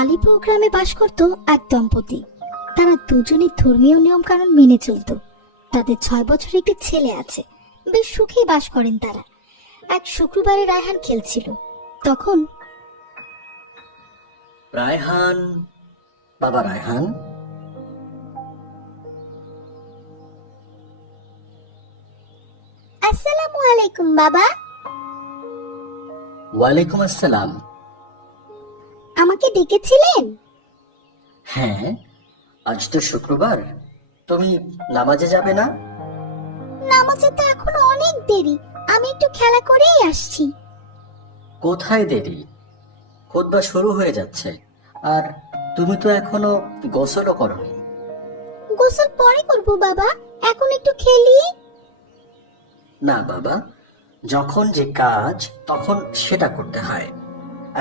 আলিপুর গ্রামে বাস করত এক দম্পতি। তারা দুজনেই ধর্মীয় নিয়ম কানুন মেনে চলত। তাদের 6 বছরের একটি ছেলে আছে। বেশ সুখেই বাস করেন তারা। এক শুক্রবারে রায়হান খেলছিল। তখন রায়হান, বাবা রায়হান। আসসালামু আলাইকুম বাবা। ওয়ালাইকুম আসসালাম। আমাকে ডেকেছিলেন? হ্যাঁ, আজ তো শুক্রবার, তুমি নামাজে যাবে না? নামাজে তো এখনো অনেক দেরি, আমি একটু খেলা করেই আসছি। কোথায় দেরি? খুতবা শুরু হয়ে যাচ্ছে, আর তুমি তো এখনো গোসলও করনি। গোসল পরে করব বাবা, এখন একটু খেলি। না বাবা, যখন যে কাজ তখন সেটা করতে হয়।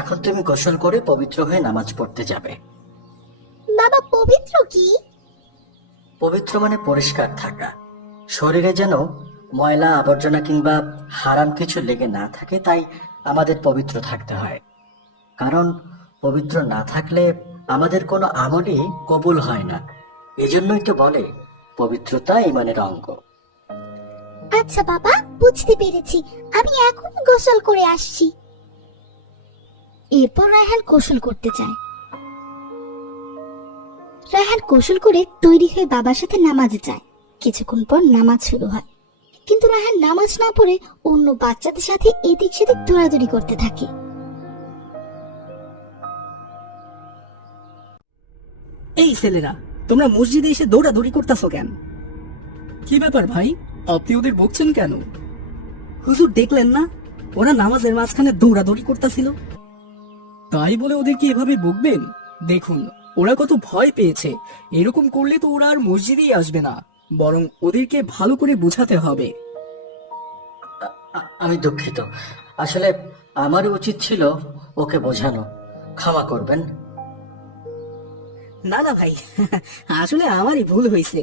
এখন তুমি গোসল করে পবিত্র হয়ে নামাজ পড়তে যাবে। বাবা, পবিত্র কি? পবিত্র মানে পরিষ্কার থাকা, শরীরে যেন ময়লা আবর্জনা কিংবা হারাম কিছু লেগে না থাকে, তাই আমাদের পবিত্র থাকতে হয়। কারণ পবিত্র না থাকলে আমাদের কোনো আমলই কবুল হয় না। এজন্যই তো বলে পবিত্রতা ঈমানের অঙ্গ। আচ্ছা বাবা, বুঝতে পেরেছি, আমি এখন গোসল করে আসছি। এরপর রায়হান গোসল করতে চায়। রায়হান গোসল করে তৈরি হয়ে বাবার সাথে নামাজে যায়। কিছুক্ষণ পর নামাজ শুরু হয়, কিন্তু রায়হান নামাজ না পড়ে অন্য বাচ্চাদের সাথে এদিক সেদিক দৌড়াদৌড়ি করতে থাকে। এই ছেলেরা, তোমরা মসজিদে এসে দৌড়াদৌড়ি করতেছো কেন? কি ব্যাপার ভাই, আপনি ওদের বকছেন কেন? হুজুর দেখলেন না, ওরা নামাজের মাঝখানে দৌড়াদৌড়ি করতেছিল। তাই বলে ওদেরকে এভাবে বকবেন? দেখুন ওরা কত ভয় পেয়েছে। এরকম করলে তো ওরা আর মসজিদেই আসবে না, বরং ওদেরকে ভালো করে বোঝাতে হবে। আমি দুঃখিত, আসলে আমার উচিত ছিল ওকে বোঝানো। ক্ষমা করবেন। না না ভাই, আসলে আমারই ভুল হয়েছে।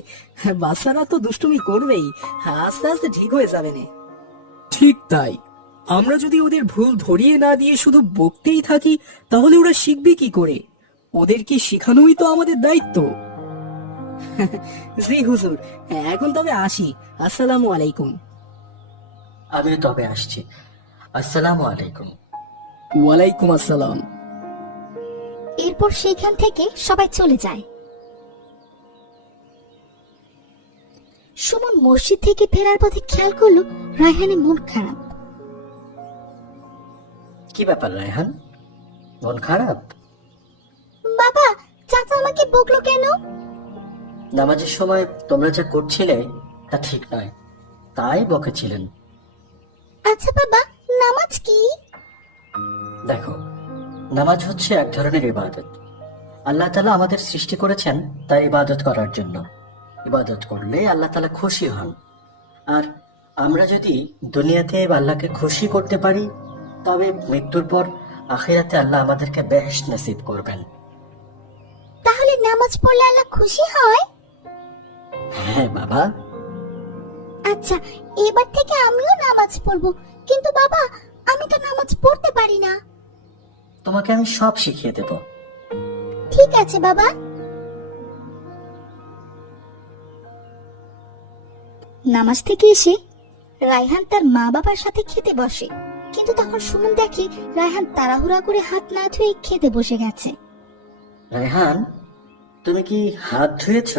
বাচ্চারা তো দুষ্টুমি করবেই, আস্তে আস্তে ঠিক হয়ে যাবে না। ঠিক তাই, আমরা যদি ওদের ভুল ধরিয়ে না দিয়ে শুধু বকতেই থাকি, তাহলে ওরা শিখবে কি করে? ওদেরকে শেখানোই তো আমাদের দায়িত্ব। জি হুজুর, এখন তবে আসি। আসসালামু আলাইকুম। আমি তবে আসছি। আসসালামু আলাইকুম। ওয়ালাইকুম আসসালাম। এরপর সেখান থেকে সবাই চলে যায়। সুমন মসজিদ থেকে ফেরার পথে খেয়াল করলো রায়হানের মন খারাপ। কি ব্যাপার রায়হান, মন খারাপ? বাবা, চাচা আমাকে বকলো কেন? নামাজের সময় তোমরা যা করছিলে তা ঠিক নয়, তাই বকেছিলেন। আচ্ছা বাবা, নামাজ কি? দেখো, নামাজ হচ্ছে এক ধরনের ইবাদত। আল্লাহ তাআলা আমাদের সৃষ্টি করেছেন তার ইবাদত করার জন্য। ইবাদত করলে আল্লাহ তাআলা খুশি হন। আর আমরা যদি দুনিয়াতে আল্লাহকে খুশি করতে পারি, তবে মৃত্যুর পর আখিরাতে আল্লাহ আমাদেরকে বেহেশত নসিব করবেন। তাহলে নামাজ পড়লে আল্লাহ খুশি হয়? হ্যাঁ বাবা। আচ্ছা, এবার থেকে আমিও নামাজ পড়বো। কিন্তু বাবা, আমি তো নামাজ পড়তে পারি না। তোমাকে আমি সব শিখিয়ে দেব। ঠিক আছে বাবা। নামাজ থেকে এসে রায়হান তার মা বাবার সাথে খেতে বসে, কিন্তু তখন সুমন দেখে রায়হান তাড়াহুড়া করে হাত না ধুয়ে খেতে বসে গেছে। রায়হান, তুমি কি হাত ধুয়েছ?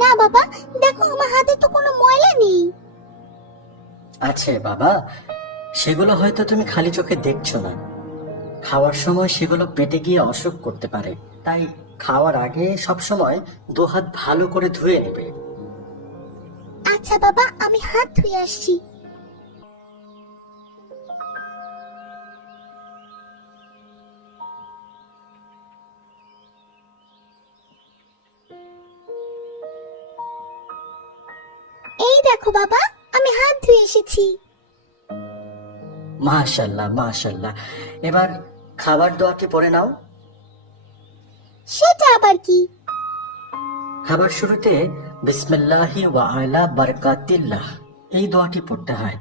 না বাবা, দেখো আমার হাতে তো কোনো ময়লা নেই। আছে বাবা, সেগুলো হয়তো তুমি খালি চোখে দেখছো না। খাওয়ার সময় সেগুলো পেটে গিয়ে অসুখ করতে পারে, তাই খাওয়ার আগে সব সময় 2 হাত ভালো করে ধুয়ে নেবে। আচ্ছা বাবা, আমি হাত ধুয়ে আসছি। এই দেখো বাবা, আমি হাত ধুয়ে এসেছি। মাশাআল্লাহ মাশাআল্লাহ। এবার খাবার দোয়াটি পড়ে নাও। সেটা আবার কি? খাবার শুরুতে বিসমিল্লাহি ওয়া আলা বারাকাতিল্লাহ এই দোয়াটি পড়তে হয়।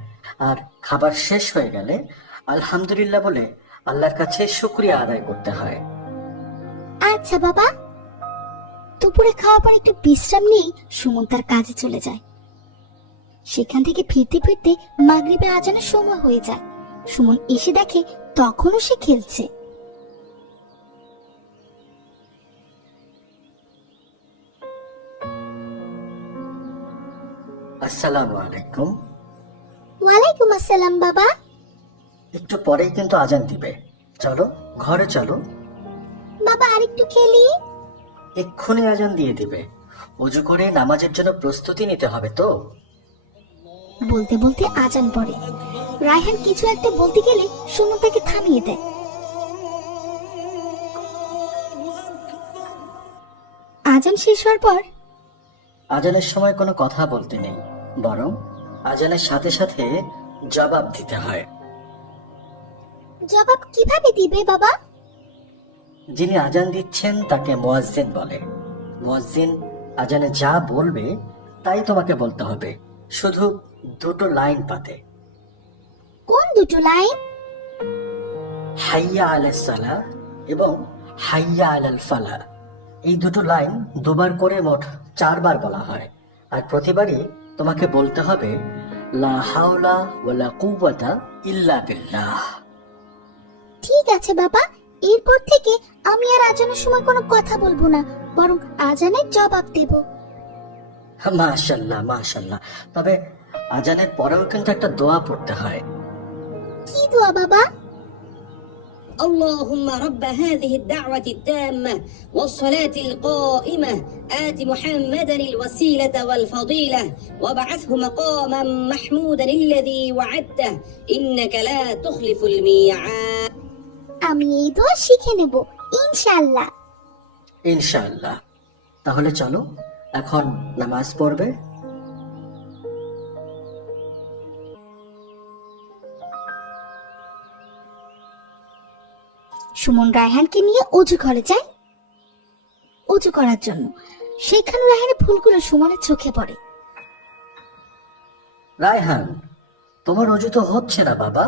আর খাবার শেষ হয়ে গেলে আলহামদুলিল্লাহ বলে আল্লাহর কাছে শুকরিয়া আদায় করতে হয়। আচ্ছা বাবা। দুপুরে খাওয়ার পর একটু বিশ্রাম নিয়েই সুমন তার কাজে চলে যায়। সেখান থেকে ফিরতে ফিরতে মাগরিবের আজানের সময় হয়ে যায়। সুমন এসে দেখে তখনও সে খেলছে। আসসালামু আলাইকুম। ওয়ালাইকুম আসসালাম বাবা। একটু পরেই কিন্তু আজান দিবে, চলো ঘরে চলো। বাবা আরেকটু খেলি। এক্ষুনি আজান দিয়ে দিবে, অজু করে নামাজের জন্য প্রস্তুতি নিতে হবে তো। বলতে বলতে আজান পড়ে। রায়হান কিছু একটা বলতে গেলে সুমন তাকে থামিয়ে দেয়। আজান শেষ হওয়ার পর আজানের সময় কোনো কথা বলতে নেই, বরং আজানের সাথে সাথে জবাব দিতে হয়। জবাব কিভাবে দিবে বাবা? যিনি আজান দিচ্ছেন তাকে মুয়াজ্জিন বলে। মুয়াজ্জিন আজানে যা বলবে তাই তোমাকে বলতে হবে, শুধু দুটো লাইন পাতে। কোন দুটো লাইন? হাইয়া আলাস সালাহ এবং হাইয়া আলাল ফালাহ। এই দুটো লাইন দুবার করে মোট 4 বার বলা হয়, আর প্রতিবারই তোমাকে বলতে হবে লা হাওলা ওয়ালা কুওয়াতা ইল্লা বিল্লাহ। ঠিক আছে বাবা, এরপর থেকে আমি আর আজানের সময় কোনো কথা বলবো না, বরং আজানের জবাব দেব। মাশাআল্লাহ মাশাআল্লাহ। তবে আজানের পরেও কিন্তু একটা দোয়া পড়তে হয়। কি দোয়া বাবা? اللهم رب هذه الدعوة التامة والصلاة القائمة آت محمدا الوسيلة والفضيلة وابعثه مقاما محمودا الذي وعدته إنك لا تخلف الميعاد। আমি এই দোয়া শিখে নেব ইনশাআল্লাহ। ইনশাআল্লাহ। তাহলে চলো এখন নামাজ পড়বে। সুমন রায়হানকে নিয়ে অজু ঘরে যায় অজু করার জন্য। সেখানে রায়হানের ভুলগুলো সুমনের চোখে পড়ে। রায়হান, তোমার অজু তো হচ্ছে না বাবা।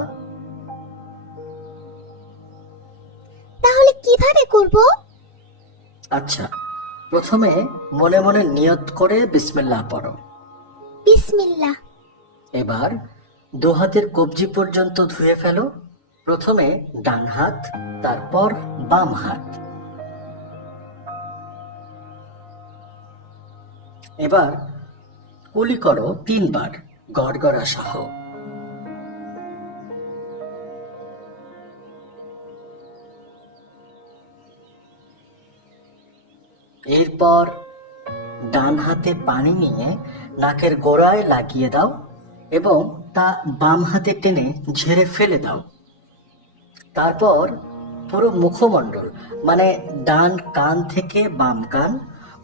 তাহলে কিভাবে করব? আচ্ছা, প্রথমে মনে মনে নিয়ত করে বিসমিল্লাহ পড়ো। বিসমিল্লাহ। এবার 2 হাতের কবজি পর্যন্ত ধুয়ে ফেলো। প্রথমে ডান হাত, তারপর বাম হাত। এবার কুলি করো 3 বার গড়গড়া সহ। এরপর ডান হাতে পানি নিয়ে নাকের গোড়ায় লাগিয়ে দাও এবং তা বাম হাতে টেনে ঝেড়ে ফেলে দাও। তারপর পুরো মুখমণ্ডল মানে ডান কান থেকে বাম কান,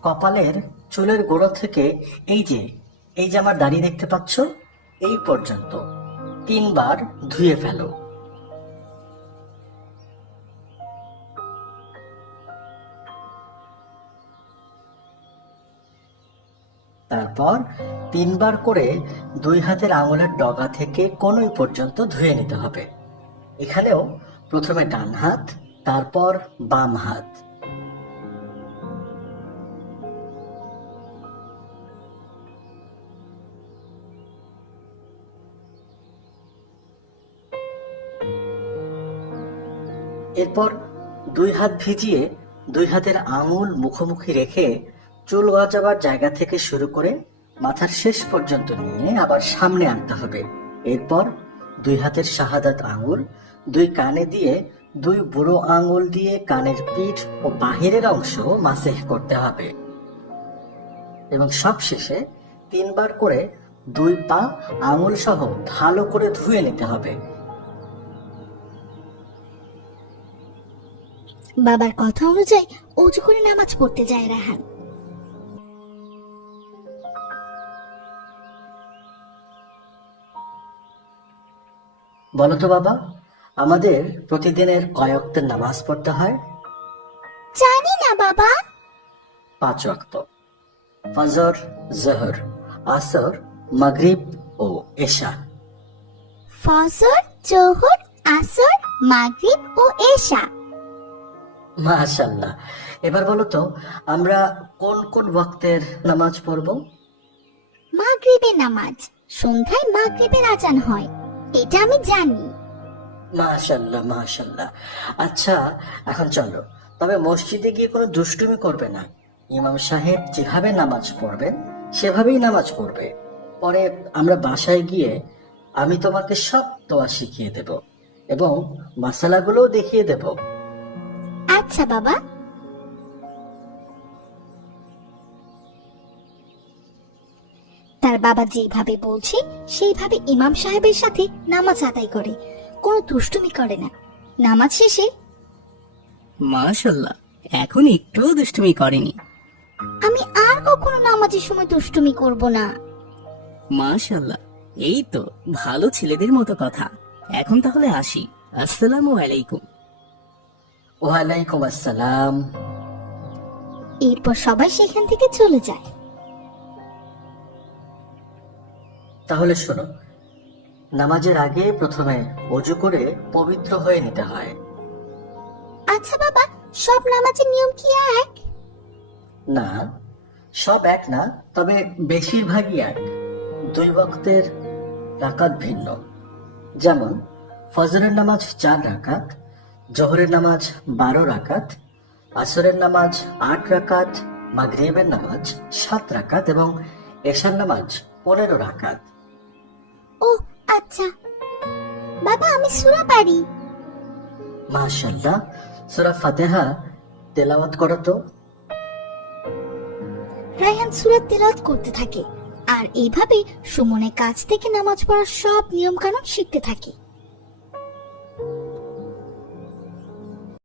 কপালের চুলের গোড়া থেকে এই যে আমার দাড়ি দেখতে পাচ্ছ, এই পর্যন্ত 3 বার ধুয়ে ফেলো। তারপর 3 বার করে 2 হাতের আঙুলের ডগা থেকে কনুই পর্যন্ত ধুয়ে নিতে হবে। এখানেও প্রথমে ডান হাত, তারপর বাম হাত। এরপর 2 হাত ভিজিয়ে 2 হাতের আঙুল মুখোমুখি রেখে চুল গজাবার জায়গা থেকে শুরু করে মাথার শেষ পর্যন্ত নিয়ে আবার সামনে আনতে হবে। এরপর 2 হাতের শাহাদাত আঙুল 2 কানে দিয়ে 2 বুড়ো আঙুল দিয়ে কানের পিঠ ও বাহিরের অংশ মাসেহ করতে হবে এবং সবশেষে 3 বার করে 2 পা আঙুল সহ ভালো করে ধুয়ে নিতে হবে। বাবার কথা অনুযায়ী অজু করে নামাজ পড়তে যায় রায়হান। বলো তো বাবা, আমাদের প্রতিদিনের কয় ওয়াক্তের নামাজ পড়তে হয়? জানি না বাবা। 5 ওয়াক্ত। ফজর, জোহর, আসর, মাগরিব ও এশা। ফজর, জোহর, আসর, মাগরিব ও এশা। মাশাআল্লাহ। এবার বলো তো, আমরা কোন কোন ওয়াক্তের নামাজ পড়বো? মাগরিবের নামাজ, সন্ধ্যায় মাগরিবের আজান হয়, এটা আমি জানি। মাশাআল্লাহ মাশাআল্লাহ। আচ্ছা, এখন চলো, তবে মসজিদে গিয়ে কোনো দুষ্টুমি করবে না। ইমাম সাহেব যেভাবে নামাজ পড়বেন সেভাবেই নামাজ পড়বে। পরে আমরা বাসায় গিয়ে আমি তোমাকে সব দোয়া শিখিয়ে দেব এবং মাসালাগুলোও দেখিয়ে দেব। আচ্ছা বাবা। তার বাবা যেভাবে বলছে সেইভাবে ইমাম সাহেবের সাথে নামাজ আদায় করে, কোনো দুষ্টুমি করে না। নামাজ শেষে মাশাল্লাহ, এখন একটুও দুষ্টুমি করেনি। আমি আর কখনো নামাজের সময় দুষ্টুমি করব না। মাশাল্লাহ, এই তো ভালো ছেলেদের মতো কথা। এখন তাহলে আসি, আসসালামু আলাইকুম। ওয়ালাইকুম আসসালাম। এরপর সবাই সেখান থেকে চলে যায়। তাহলে শোনো, নামাজের আগে প্রথমে ওযু করে পবিত্র হয়ে নিতে হয়। আচ্ছা বাবা, সব নামাজের নিয়ম কি এক? না, সব এক না, তবে বেশিরভাগই এক। 2 ওয়াক্তের রাকাত ভিন্ন। যেমন ফজরের নামাজ 4 রাকাত, জোহরের নামাজ 12 রাকাত, আসরের নামাজ 8 রাকাত, মাগরিবের নামাজ 7 রাকাত এবং এশার নামাজ 15 রাকাত। ও আচ্ছা বাবা, আমি সূরা পারি। মাশাআল্লাহ। সূরা ফাতিহা তেলাওয়াত করো তো। রায়হান সূরা তেলাওয়াত করতে থাকে আর এইভাবে সুমনের কাছ থেকে নামাজ পড়ার সব নিয়ম কানুন শিখতে থাকে।